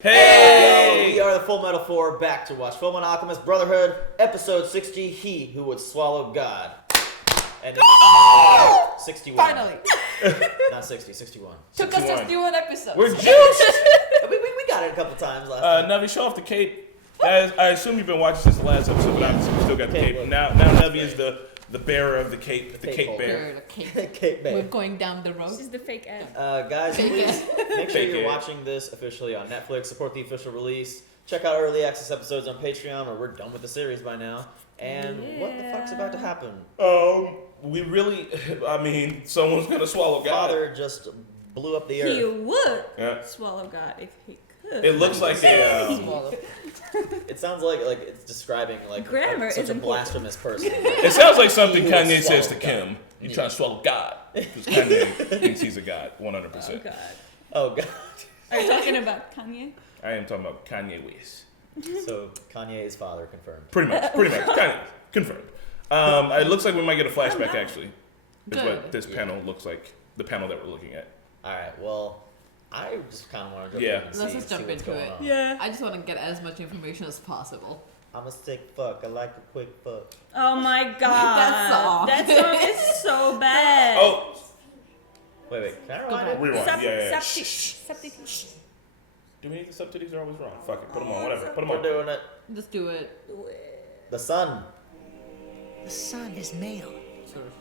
Hey! We are the Fullmetal 4 back to watch Fullmetal Alchemist Brotherhood, episode 60, He Who Would Swallow God. And 61. Finally. Not 60, 61. Took us 61 episodes. We're juiced! We got it a couple times last time. Navi, show off the cape. Guys, I assume you've been watching since the last episode, but obviously we still got the cape. Now Navi is the bearer of the cape, the cape bearer. Cape bear. We're going down the road. This is the fake ad. Guys, please make sure Fake you're ad. watching this officially on Netflix. Support the official release. Check out early access episodes on Patreon, or we're done with the series by now. And what the fuck's about to happen? Someone's gonna swallow God. Father just blew up the He earth. would Yeah. swallow God if he could. It looks like a. Swallow. It sounds like it's describing Grammar such is a important. blasphemous person. It sounds like something He will Kanye says to swallow Kim. You trying to swallow God? Because Kanye thinks he's a god, 100%. Oh God. Oh god. Are you talking about Kanye? I am talking about Kanye West. So Kanye's father confirmed. Pretty much. Kanye confirmed. It looks like we might get a flashback. Actually, is what Good. this panel looks like. The panel that we're looking at. All right. Well, I just kind of want to jump Yeah. in and Let's see just jump what's into going it. on. Yeah. I just want to get as much information as possible. I'm a sick fuck. I like a quick fuck. Oh my God. That song. That song is so bad. Oh, Wait. Can I rewind it? rewind. Yeah. Subtitles. Do we need the subtitles? They're always wrong. Fuck it. Put them on. Whatever. Put them We're on. doing it. Just do it. The sun. The sun is male.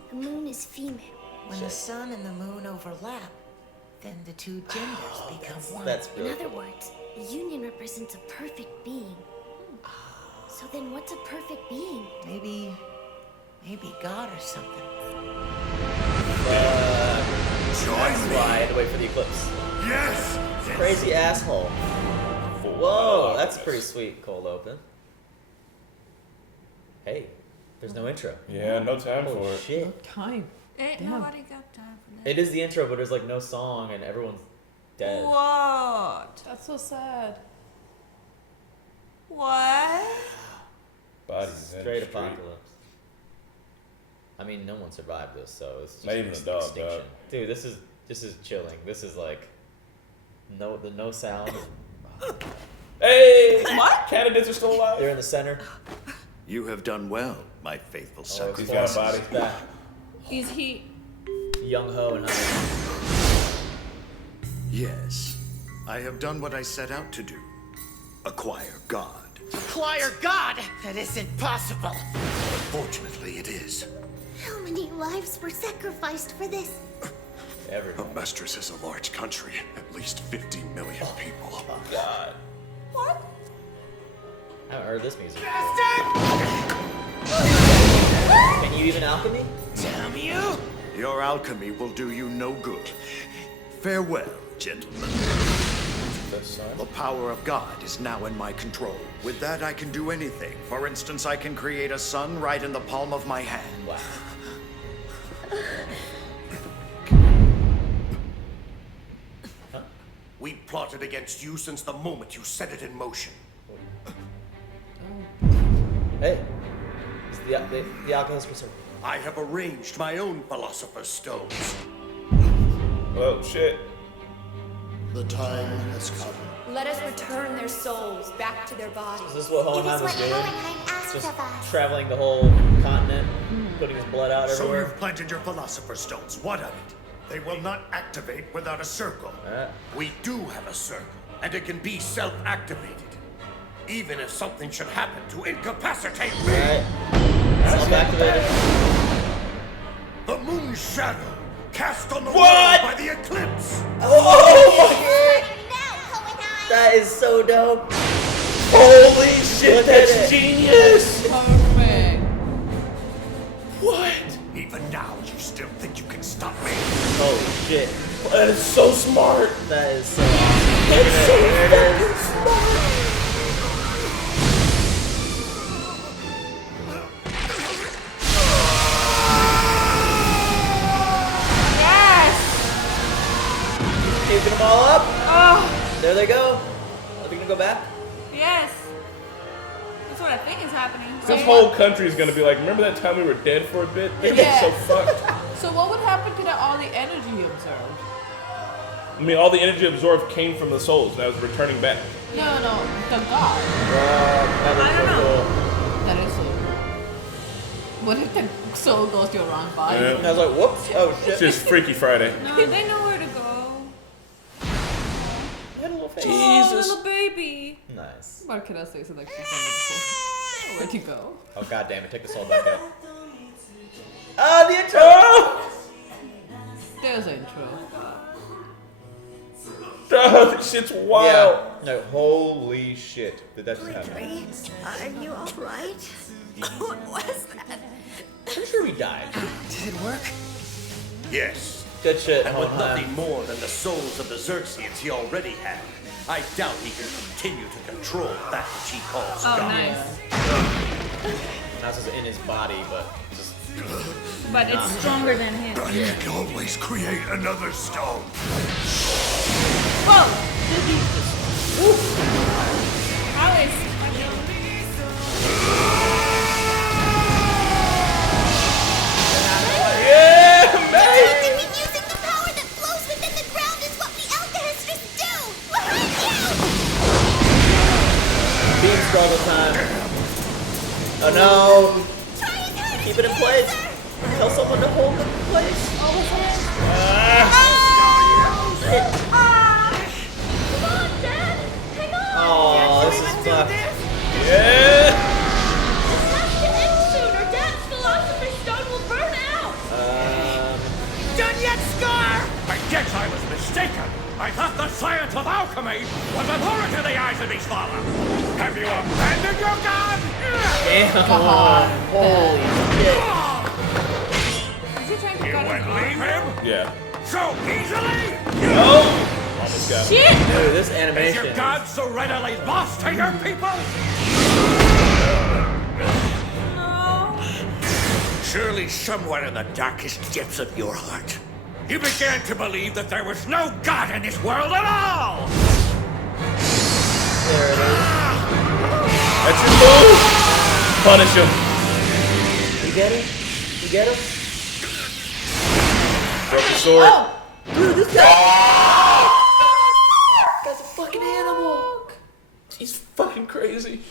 The moon is female. When the sun and the moon overlap, then the two genders become one. That's In really other cool. words, the union represents a perfect being. So then what's a perfect being? Maybe God or something. That's why I had to wait for the eclipse. Yes! Crazy asshole. Whoa, that's a pretty sweet cold open. Hey, there's no intro. Yeah, no time for Holy it. shit. Time. Ain't Damn. nobody got time for that. It is the intro, but there's like no song and everyone's dead. What? That's so sad. What? Bodies in Straight the street. apocalypse. I mean, no one survived this, so it's just Not even a dog, extinction. dog. Dude, this is chilling. This is like no sound. Hey! What? Candidates are still alive? They're in the center. You have done well, my faithful Oh, He's sacrifice. got a body. That Is he? young ho and Yes, I have done what I set out to do. Acquire God. Acquire God? That isn't possible. Fortunately, it is. How many lives were sacrificed for this? everyone. Amestris is a large country, at least 50 million people. God. What? I haven't heard this music. Can you even alchemy? Damn you! Your alchemy will do you no good. Farewell, gentlemen. The sun. The power of God is now in my control. With that, I can do anything. For instance, I can create a sun right in the palm of my hand. Wow. We plotted against you since the moment you set it in motion. Hey, it's the alchemist reserve. I have arranged my own philosopher's stones. Oh, shit. The time has come. Let us return their souls back to their bodies. Is this what It Hohenheim is was what doing? Hohenheim asked Just of us. traveling the whole continent, putting his blood out So everywhere. you've planted your philosopher's stones. What of it? They will not activate without a circle. We do have a circle, and it can be self-activated. Even if something should happen to incapacitate me. Alright. Self-activated. The moon's shadow cast on the What? world by the eclipse. Oh! Now, Hohenheim! That is so dope. Holy shit, Look at that's it. genius! Perfect. What? Even now, you still think you can stop me? Holy shit. That is so smart. That is so awesome. There it is. Keeping them all up. Oh, There they go. Are they gonna go back? yes. That's what I think is happening. This whole country is gonna be like, remember that time we were dead for a bit? They're Yeah. so fucked. So what would happen to all the energy you observed? I mean, all the energy absorbed came from the souls. Now it's returning back. No, the god. I don't know. That is so. What if the soul goes to a wrong body? Yeah. And I was like, whoops. Oh shit. It's just Freaky Friday. No, they know where to go. Had a little face. Oh, little baby. Nice. What can I say? So like she's before. Where'd you go? Oh god damn it, take the soul back out. Ah, the intro! There's an intro. Oh, this shit's wild. Yeah. No, holy shit. Did that just happen? Are you alright? What was that? Pretty sure we died. Did it work? Yes. Good shit. And with Hohenheim. nothing more than the souls of the Xerxians he already had, I doubt he can continue to control that which he calls Oh, God. nice. Not just in his body, but just. But it's stronger than him. But he can always create another stone. Whoa! How is Using the power that flows within the ground is what the alchemists do! Behind you! Beam struggle time. Oh no! Keep it in place. Tell someone to hold it in place. Come on, Dad! Hang on! Oh, this is fucked. Yeah. This has to end soon or Dad's philosopher's stone will burn out! Done yet, Scar? I guess I was mistaken. I thought the science of alchemy was a horror to the eyes of his father. Have you abandoned your god? Damn. Holy shit. Is he trying to You cut would his leave him Yeah. so easily? Oh! Almost got him. Shit! Dude, this Is animation. your god so readily lost to your people? No. Surely somewhere in the darkest depths of your heart, you began to believe that there was no God in this world at all! There it is. That's your move. Punish him. You get it? You get him? Broke the sword. Dude, this guy. Guy's a fucking animal. He's fucking crazy.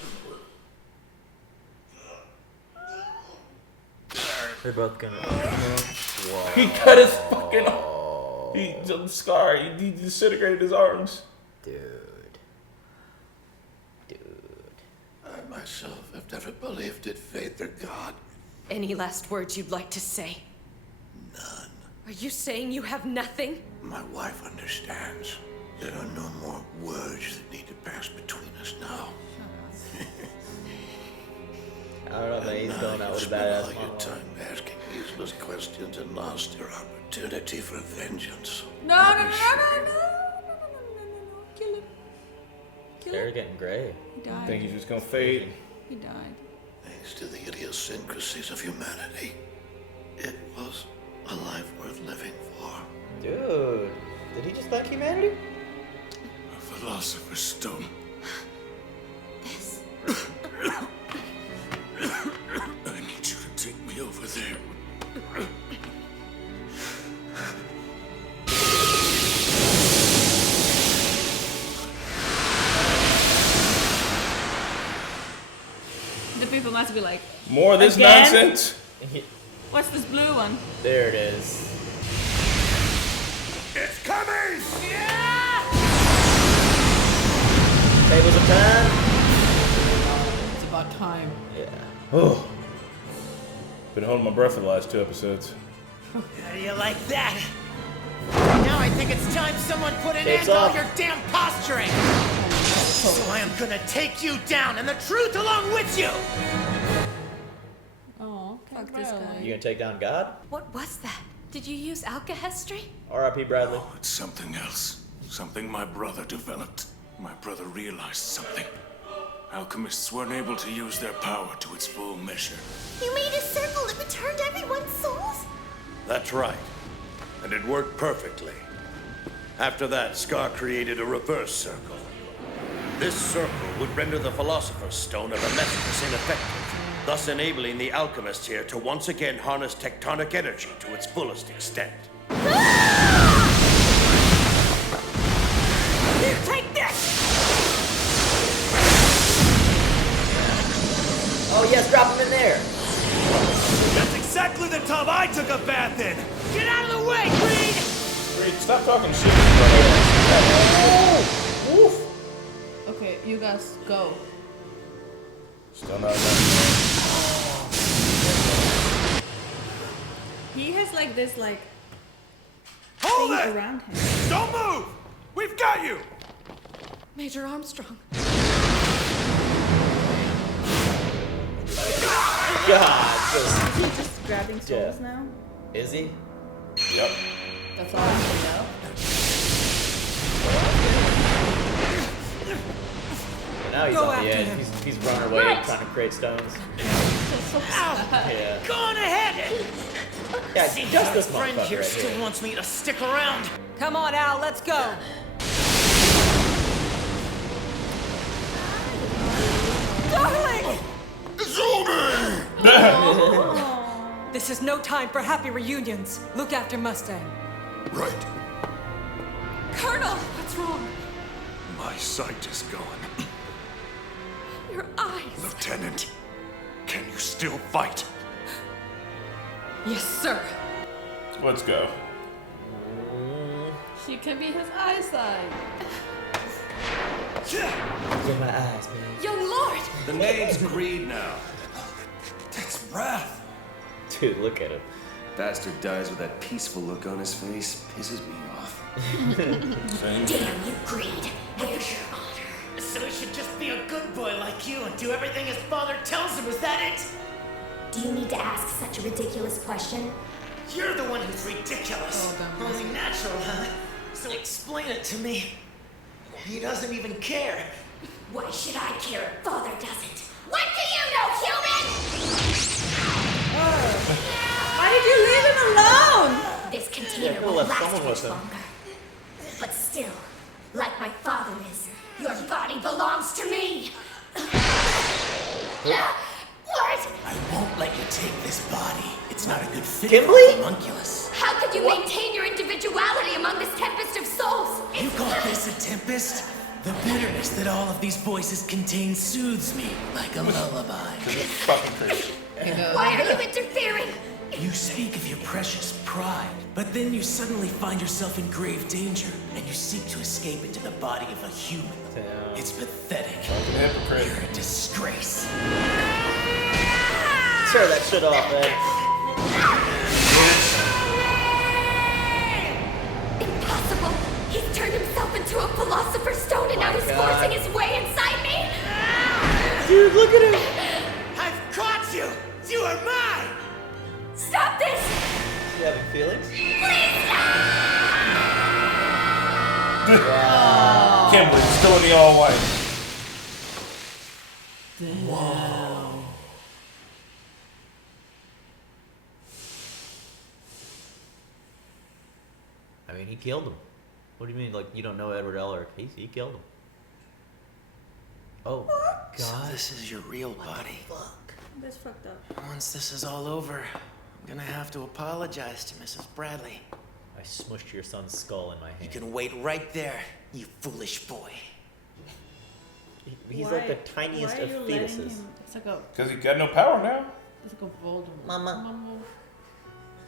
They're both gonna. He cut his fucking. The scar. He disintegrated his arms. Dude. I myself have never believed in faith or God. Any last words you'd like to say? None. Are you saying you have nothing? My wife understands. There are no more words that need to pass between us now. I don't know, man. He's Now going out you've with a spent badass all your monologue. time asking useless questions and lost your opportunity for vengeance. No. Kill him. They're getting gray. He died. Think he's just gonna fade. He died. Thanks to the idiosyncrasies of humanity, it was a life worth living for. Dude. Did he just thank humanity? A philosopher's stone. This. I need you to take me over there. The people must be like, More of this Again? nonsense. what's this blue one? There it is. It's coming! Tables of time. It's about time. Yeah. Oh. Been holding my breath for the last 2 episodes. How do you like that? Now I think it's time someone put an Tapes end to all up. your damn posturing! So I am gonna take you down and the truth along with you! Oh, Fuck this guy. You gonna take down God? What was that? Did you use alchemy? R.I.P. Bradley. Oh, it's something else. Something my brother developed. My brother realized something. Alchemists weren't able to use their power to its full measure. You made a circle that returned everyone's souls? That's right. And it worked perfectly. After that, Scar created a reverse circle. This circle would render the Philosopher's Stone of Hermeticus ineffective, thus enabling the alchemists here to once again harness tectonic energy to its fullest extent. Here, take this! Oh yes, drop him in there. That's exactly the tub I took a bath in! Get out of the way, Creed! Reed, stop talking shit. Woof. Okay, you guys go. Still not enough. He has like this like Hold thing it! around him. Don't move! We've got you! Major Armstrong. God, Is he just grabbing souls now? is he? Yep. That's all I need to know. But now he's Go on the after edge. him. He's running away, trying to create stones. Yeah. Go on ahead! Yeah, See, just this my friend motherfucker here right still here. wants me to stick around. Come on, Al, let's go. Darling! This is no time for happy reunions. Look after Mustang. Right. Colonel, what's wrong? My sight is gone. Your eyes. Lieutenant, can you still fight? Yes, sir. Let's go. She can be his eyesight. Get my eyes, man. Young lord! The name's Creed now. That's Wrath. Dude, look at him. Bastard dies with that peaceful look on his face. Pisses me off. Same. Damn you, Creed. Where's your honor? So he should just be a good boy like you and do everything his father tells him, is that it? Do you need to ask such a ridiculous question? You're the one who's ridiculous. Only natural, huh? So explain it to me. He doesn't even care. Why should I care if Father doesn't? What do you know, human? Why did you leave him alone? This container could've won't left last someone much with him. longer. But still, like my father is, your body belongs to me. What? I won't let you take this body. It's not a good fit Kimbley? for homunculus. How could you maintain your individuality among this tempest of souls? You call this a tempest? The bitterness that all of these voices contain soothes me like a lullaby. It's fucking crazy. Why are you interfering? You speak of your precious pride, but then you suddenly find yourself in grave danger, and you seek to escape into the body of a human. It's pathetic. Hypocrite. You're a disgrace. Tear that shit off, man. Impossible! He's turned himself into a philosopher's stone and now he's forcing his way inside me! Dude, look at him. I've caught you! You are mine! Stop this! You having feelings? Please Kimbley, still in the all white. I mean, he killed him. What do you mean, like, you don't know Edward Elric? He killed him. Oh, God. So this is your real body. That's fucked up. Once this is all over, I'm gonna have to apologize to Mrs. Bradley. I smushed your son's skull in my hand. You can wait right there, you foolish boy. He's like the tiniest of fetuses. It's like a, Because he got no power now. it's like a Voldemort. Mama.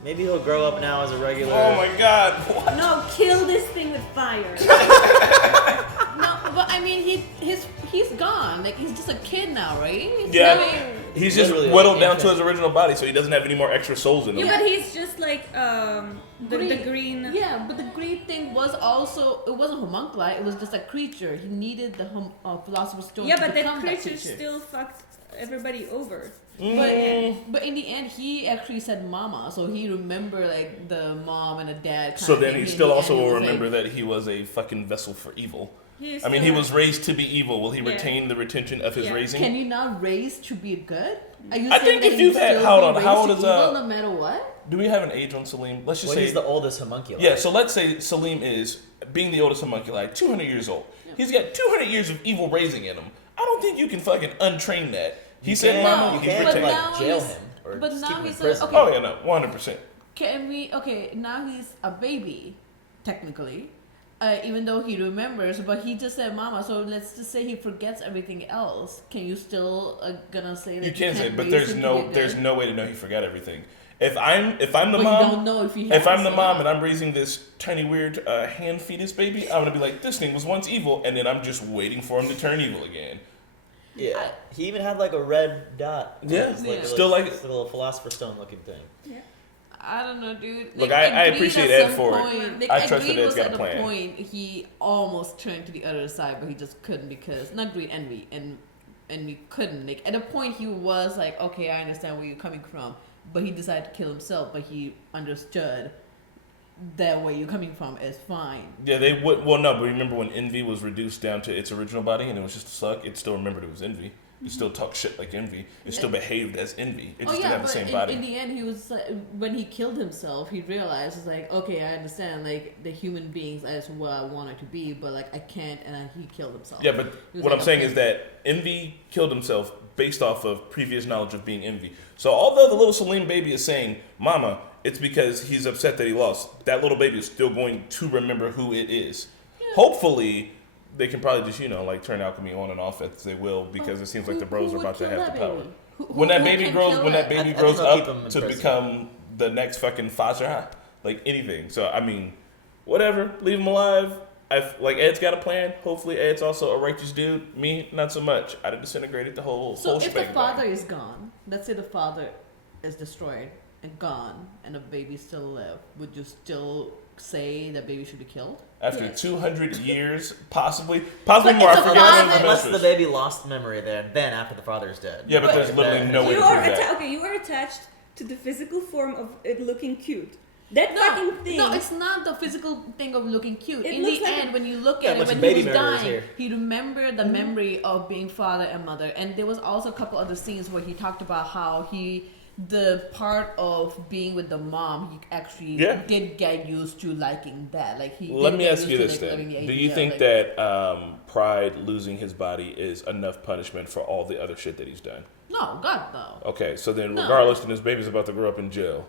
Maybe he'll grow up now as a regular. Oh my god. What? No, kill this thing with fire. No, but I mean, he's gone. Like, he's just a kid now, right? Yeah. He's just Literally, whittled like, down to his original body, so he doesn't have any more extra souls in him. Yeah, but he's just like the green. Yeah, but the green thing was also, it wasn't homunculi, it was just a creature. He needed the philosopher's stone Yeah, to but that become creature still fucked everybody over. But in the end, he actually said mama, so he remembered like the mom and the dad. So then he still also will remember like, that he was a fucking vessel for evil. He's I mean, he was raised to be evil. Will he Yeah. retain the retention of his Yeah. raising? Can you not raise to be good? Are you I saying think if he you still had, be hold on, raised how old to is evil no matter what? Do we have an age on Salim? Let's just Well, say he's the oldest homunculi. Yeah, so let's say Salim is, being the oldest homunculi, 200 years old. He's got 200 years of evil raising in him. I don't think you can fucking untrain that. He said, can. "Mama, You he's can, but retained." now like, jail he's- him. Or but just now keep him in he's prison. okay. Oh yeah, no, 100%. Can we? Okay, now he's a baby, technically. even though he remembers, but he just said mama, so let's just say he forgets everything else. Can you still gonna say that You can say, but raise there's him to no be good? there's no way to know he forgot everything. If I'm the But mom, you don't know if he if I'm has, the yeah. mom and I'm raising this tiny weird hand fetus baby, I'm gonna be like, this thing was once evil, and then I'm just waiting for him to turn evil again. Yeah, he even had like a red dot. Yeah. It's like, Still like it's a little philosopher's stone looking thing. Yeah. I don't know, dude. Look, I Agreed appreciate at Ed some for it. point- I trust Agreed that Ed's was got a at plan. point he almost turned to the other side, but he just couldn't because not greed, envy, and we couldn't. Like at a point, he was like, "Okay, I understand where you're coming from," but he decided to kill himself. But he understood that where you're coming from is fine. Yeah, they would. Well, no, but remember when envy was reduced down to its original body and it was just a slug? It still remembered it was envy. It still talked shit like envy. It still behaved as envy. It just didn't have the same body. In the end, he was when he killed himself, he realized it's like, okay, I understand. Like the human beings is what I wanted to be, but like I can't, and he killed himself. Yeah, but He was what like, I'm saying okay. is that envy killed himself based off of previous knowledge of being envy. So although the little Salim baby is saying, "Mama," it's because he's upset that he lost. That little baby is still going to remember who it is. Yeah. Hopefully, they can probably just, like turn alchemy on and off as they will, because it seems like the bros are about to have the power. When that baby grows up to become the next fucking Fajr, like anything. So I mean, whatever, leave him alive. Like Ed's got a plan. Hopefully Ed's also a righteous dude. Me, not so much. I'd have disintegrated the whole So if the spectrum. father is gone, let's say the father is destroyed and gone, and the baby still alive, would you still say that baby should be killed? After 200 years, possibly But more. it's I a forget father. Unless the baby lost memory then after the father's dead. Yeah, but there's literally no way to You prove are that. okay. You are attached to the physical form of it looking cute. That fucking thing. No, it's not the physical thing of looking cute. It In the looks like end, when you look Yeah, at it, bunch when of he baby was murderers dying, here. he remembered the memory of being father and mother. And there was also a couple other scenes where he talked about how the part of being with the mom, he actually did get used to liking that. Like he. Let did me get ask used you to, this like, then: loving the do you idea, think like- that Pride losing his body is enough punishment for all the other shit that he's done? No, God, no. Okay, so then No. regardless, then his baby's about to grow up in jail.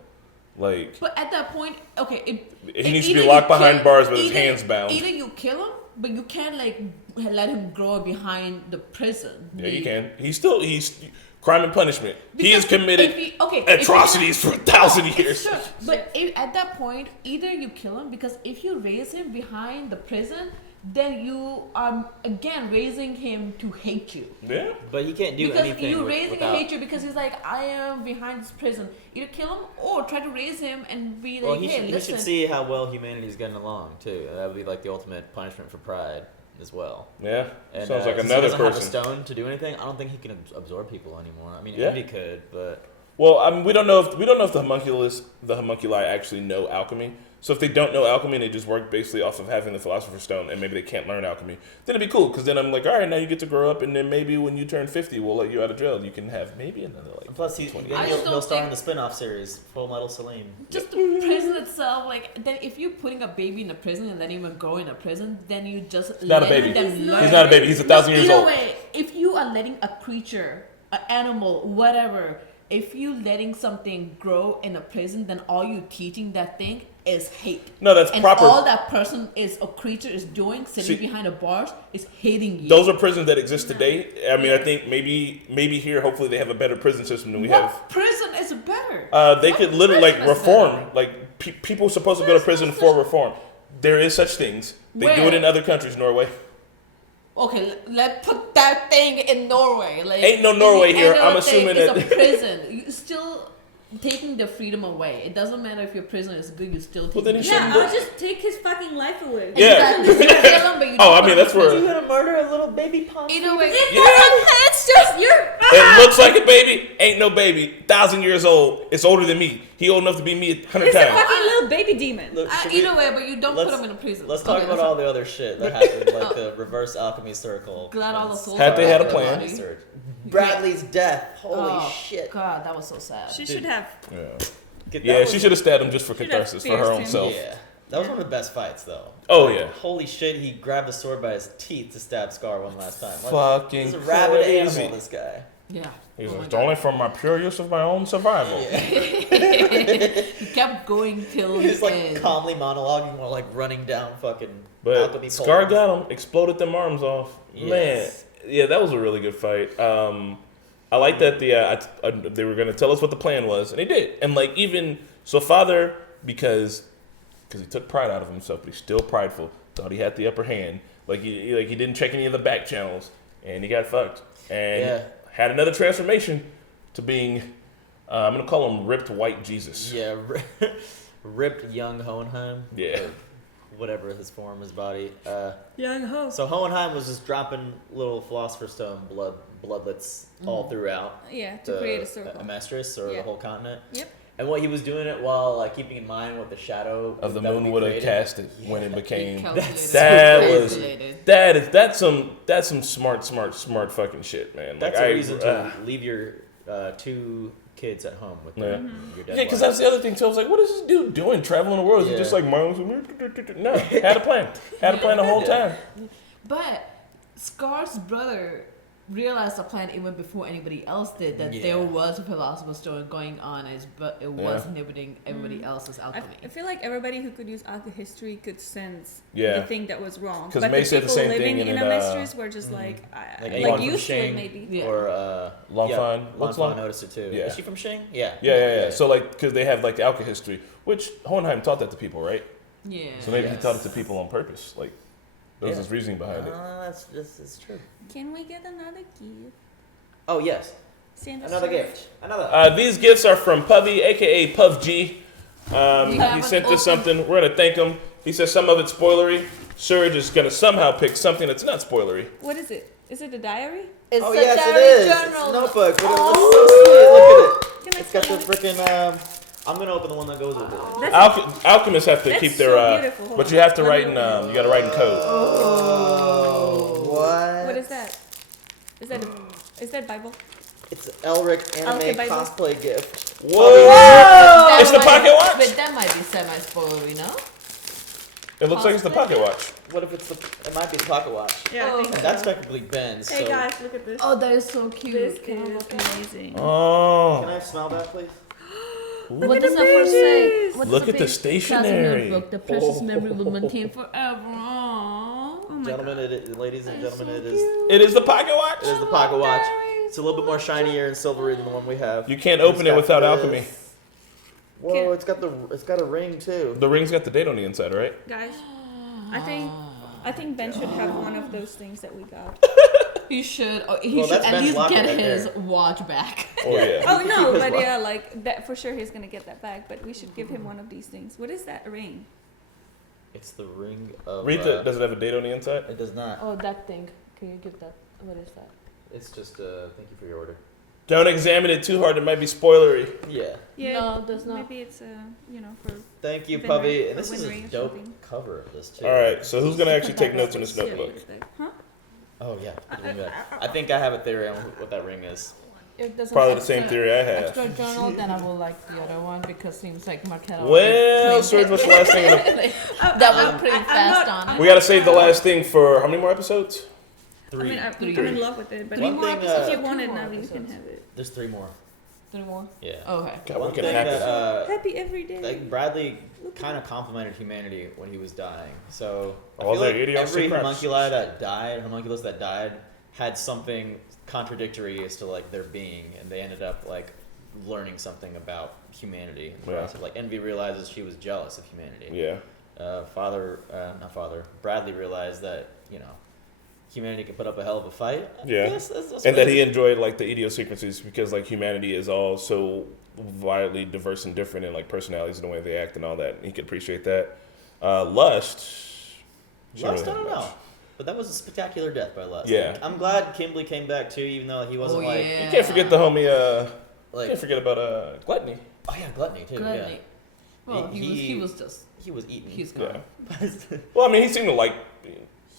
Like, But at that point, okay, he needs to either be you locked behind kill- bars with his either- hands bound. Either you kill him, but you can't like let him grow behind the prison. Yeah, you can. He's crime and punishment. He has Because committed if he- atrocities for 1,000 It's years. true. But at that point, either you kill him, because if you raise him behind the prison, then you are again raising him to hate you. Yeah. But he can't do Because anything you're raising without... a hatred because he's like, I am behind this prison. Either kill him or try to raise him and be Well, like, hey, he listen. should see how well humanity's getting along too. That would be like the ultimate punishment for Pride as well. Yeah. And, Sounds like since another he doesn't have a person. stone to do anything. I don't think he can absorb people anymore. I mean, Yeah. Envy could, but Well, I mean, we don't know if the homunculi actually know alchemy. So if they don't know alchemy and they just work basically off of having the Philosopher's Stone, and maybe they can't learn alchemy, then it'd be cool. Because then I'm like, all right, now you get to grow up, and then maybe when you turn 50, we'll let you out of jail. You can have maybe another like. plus 20 I he'll just don't star in think- the spin-off series, Fullmetal Salim. Just the prison itself, like, then if you're putting a baby in a prison and letting him grow in a prison, then you just not a let baby. them He's learn. not a baby. He's 1,000 years Either old. way, if you are letting a creature, an animal, whatever, if you letting something grow in a prison, then all you teaching that thing is hate. No, that's and proper. all that person is a creature is doing, sitting See, behind the bars, is hating you. Those are prisons that exist today. I mean, I think maybe here, hopefully, they have a better prison system than we what have. prison is better? They What could literally like prison is reform. better? Like people supposed to go to prison for reform. There is such things. They do Where? it in other countries, Norway. Okay, let's put that thing in Norway. Like, Ain't no Norway in the here. end I'm of the day, assuming it's that- a prison. You still taking the freedom away. It doesn't matter if your prison is good. You still take. then he the shouldn't Yeah, I'll just take his fucking life away. Yeah. Exactly. You kill him, but you Oh, don't I put mean, him that's in where- prison. You gonna murder a little baby punk? Either way, It's just you're. It looks like a baby. Ain't no baby. 1,000 years old. It's older than me. He old enough to be me 100 It's a times. fucking little baby demon. Look, should we- either way, but you don't put let's- him in a prison. Let's talk Okay, about that's all the other shit that happened, like the reverse alchemy circle. Glad all the souls Had are they had a back plan. in the body. Bradley's death. Holy Oh, shit. God, that was so sad. She should have. That Yeah, was- she should have stabbed him just for Should catharsis, have for her pierced own him. self. Yeah. That was one of the best fights, though. Oh, yeah. Holy shit, he grabbed the sword by his teeth to stab Scar one last time. Fucking He's a rabid crazy. animal, this guy. Yeah. He's Oh my like, God. only from my pure use of my own survival. He kept going till He's the like end. calmly monologuing while like running down fucking But alchemy Scar poles. got him, exploded them arms off. Yes. Man, yeah, that was a really good fight. I like that they were gonna tell us what the plan was, and they did. And like even so, Father, because he took pride out of himself, but he's still prideful. Thought he had the upper hand. Like he didn't check any of the back channels, and he got fucked. And had another transformation to being, I'm gonna call him ripped white Jesus. Yeah, ripped young Hohenheim. Yeah. Or whatever his form, his body. Young Ho. So Hohenheim was just dropping little Philosopher's Stone bloodlets all throughout. Yeah, to create a circle. Amestris, or the whole continent. Yep. And what he was doing it while like keeping in mind what the shadow of the that moon would have casted when it became. That's some smart fucking shit, man. That's like, a reason to leave your 2 kids at home with your dead Yeah, because that's the other thing too. I was like, what is this dude doing traveling the world? Is he just like mindless? No, had a plan. Had a plan the whole time. But Scar's brother realized the plan even before anybody else did, that there was a Philosopher's Stone going on, but it was inhibiting everybody else's alchemy. I feel like everybody who could use alchemy could sense Yeah. the thing that was wrong. 'Cause But May the said the people same living thing in in Amestris were just like used to it maybe. Yeah. Or Lanfan. What's Lanfan Lan? noticed it too. Yeah. Is she from Shing? Yeah. Yeah. So like, because they have like the alchemy history, which Hohenheim taught that to people, right? Yeah. So maybe he taught it to people on purpose. Like, there was his reasoning behind it. That's true. Can we get another gift? Oh yes. Santa's Another shirt. gift. Another. These gifts are from Pubby, aka Puff G. He haven't sent us opened- something. We're gonna thank him. He says some of it's spoilery. Surge is gonna somehow pick something that's not spoilery. What is it? Is it a diary? It's Oh a yes, it diary is. journal. It's a notebook. Look at it. Can I It's got the smell it? freaking. I'm gonna open the one that goes with it. Alchemists have to That's keep so their. beautiful. Hold But on. you have to Let write me in. open You gotta write in code. Oh, what? What is that? Is that Bible? It's an Elric anime Okay, Bible. cosplay gift. Whoa! It's the pocket watch. But that might be semi-spoilery, no? It looks like it's the pocket watch. What if it's it might be the pocket watch? Yeah, I think And so. that's technically Ben's. Hey so guys, look at this. Oh, that is so cute. This is amazing. Oh. Can I smell that, please? What does that first say? What does Look at the page? stationery. Notebook, the precious memory will maintain forever. Aww. Oh my Gentlemen, ladies and gentlemen, it is It is the pocket watch. it is the pocket watch. It's a little bit more shinier and silvery than the one we have. You can't open it without alchemy. Whoa, it's got a ring too. The ring's got the date on the inside, right? Guys, I think Ben should have one of those things that we got. He should. Oh, he Well, should that's at Ben's least locker get right his there. watch back. Oh yeah. Oh no, His but watch. yeah, like that for sure he's gonna get that back. But we should give him one of these things. What is that ring? It's the ring of. Rita, does it have a date on the inside? It does not. Oh, that thing. Can you give that? What is that? It's just thank you for your order. Don't examine it too hard. It might be spoilery. Yeah. Yeah, No, there's not. Maybe it's for. Thank you, Winry- Puppy. for And this is a Winry or dope something. cover of this too. All right. So who's gonna actually take notes in this Yeah, notebook? Huh? Oh yeah. I think I have a theory on what that ring is. If there's an Probably the same theory I have. Extra journal, then I will like the other one because seems like Marquetta. Well, Serge, what's the last thing? That was pretty fast on it. We gotta save the last thing for how many more episodes? 3. I mean, I'm in love with it, but One thing, if you uh, want it Two more now, you can episodes. have it. There's 3 more. 3 more? Yeah. Okay. God, One what can thing happen? that Happy every day. like Bradley kind of complimented humanity when he was dying. So I All feel their like every idiosyncrasies. homunculus that died had something contradictory as to like their being, and they ended up like learning something about humanity. Yeah. So, like Envy realizes she was jealous of humanity. Yeah. Bradley realized that humanity can put up a hell of a fight. Yeah. That's And that really- he enjoyed like the idiosyncrasies because like humanity is all so wildly diverse and different in like personalities and the way they act and all that. And he could appreciate that. Lust. she Lust, really I don't had know. much. But that was a spectacular death by Lust. Yeah. I'm glad Kimbley came back too, even though he wasn't Oh, like. yeah. You can't forget the homie. Like Can't forget about Gluttony. oh yeah, Gluttony too. Gluttony. Well, He- he was just. He was eaten. He's Yeah. gone. Well, I mean, he seemed to like.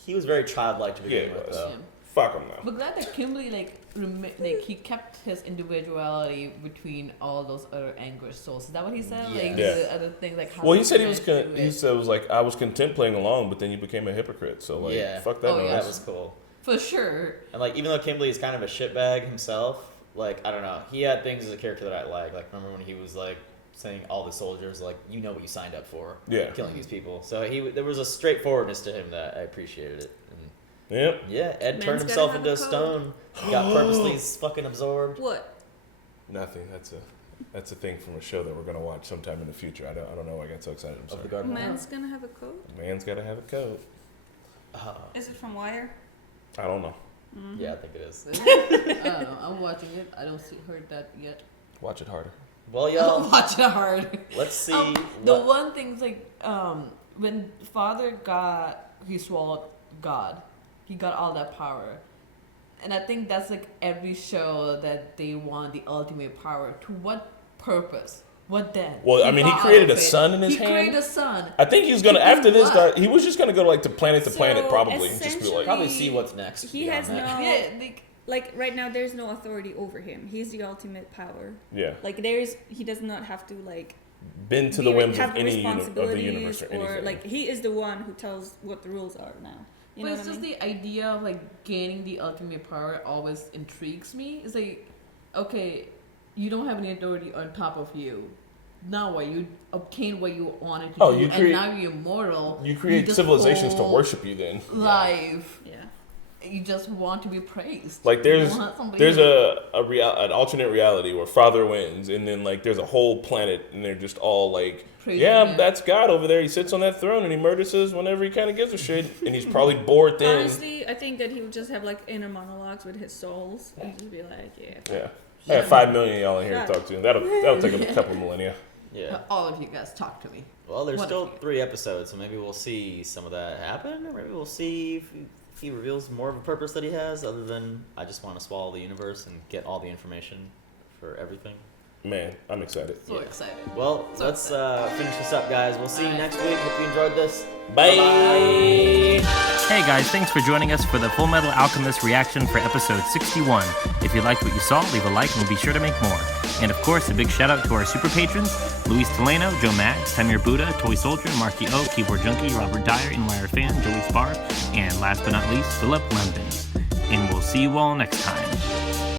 He was very childlike to begin Yeah, with, he was. though. Yeah. Fuck him now. But glad that Kimbley he kept his individuality between all those other anguished souls. Is that what he said? Yeah. Like Yeah. the other things like how Well, he said he was. managed to do He it. said it was like I was content playing along, but then you became a hypocrite. So like, Yeah. fuck that Oh, noise. yeah. That was cool. For sure. And like, even though Kimbley is kind of a shitbag himself, like I don't know, he had things as a character that I like. Like remember when he was like saying all the soldiers, like, you know what you signed up for. Yeah. Killing these people. So there was a straightforwardness to him that I appreciated it. And Yep. yeah, Ed Man's turned gotta himself have into a a stone. Got purposely fucking absorbed. What? Nothing. That's a thing from a show that we're gonna watch sometime in the future. I don't know why I got so excited. I'm sorry. Of the Garden. Man's gonna have a coat? Man's gotta have a coat. Is it from Wire? I don't know. Mm-hmm. Yeah, I think it is. I don't know. I'm watching it. I don't heard that yet. Watch it harder. Well, y'all. Watch it hard. Let's see. The one thing's like, when Father he swallowed God, he got all that power. And I think that's like every show that they want the ultimate power. To what purpose? What then? Well, I mean, he created a sun in his hand. He created a sun. I think he's gonna after this. He was just gonna go like to planet to planet, So, probably, and just be like, probably see what's next. He has no... Yeah, Like, right now, there's no authority over him. He's the ultimate power. yeah, Like, he does not have to, like... bend to the whims of have any of the responsibilities universe or anything. like, he is the one who tells what the rules are now. You know but it's what I just mean? the idea of like gaining the ultimate power always intrigues me. It's like, okay, you don't have any authority on top of you. Now what? You obtain what you wanted to do, and now you're immortal. You create civilizations to worship you. Then life. Yeah. You just want to be praised. Like there's an alternate reality where Father wins, and then like there's a whole planet, and they're just all like, that's God over there. He sits on that throne, and he murders us whenever he kind of gives a shit, and he's probably bored then. Honestly, I think that he would just have like inner monologues with his souls, and just be like, yeah. I have 5 million of y'all in here to talk to. That'll take a couple millennia. Yeah. All of you guys talk to me. Well, there's still 3 episodes, so maybe we'll see some of that happen, or maybe we'll see if he reveals more of a purpose that he has, other than I just want to swallow the universe and get all the information for everything. Man, I'm excited. So excited. Well, let's finish this up, guys. We'll see you next week. Hope you enjoyed this. Bye. Hey guys, thanks for joining us for the Fullmetal Alchemist reaction for episode 61. If you liked what you saw, leave a like and we'll be sure to make more. And of course, a big shout out to our super patrons, Luis Teleno, Joe Max, Tamir Buddha, Toy Soldier, Marky O, Keyboard Junkie, Robert Dyer, Inwire Fan, Joey Spar, and last but not least, Philip London. And we'll see you all next time.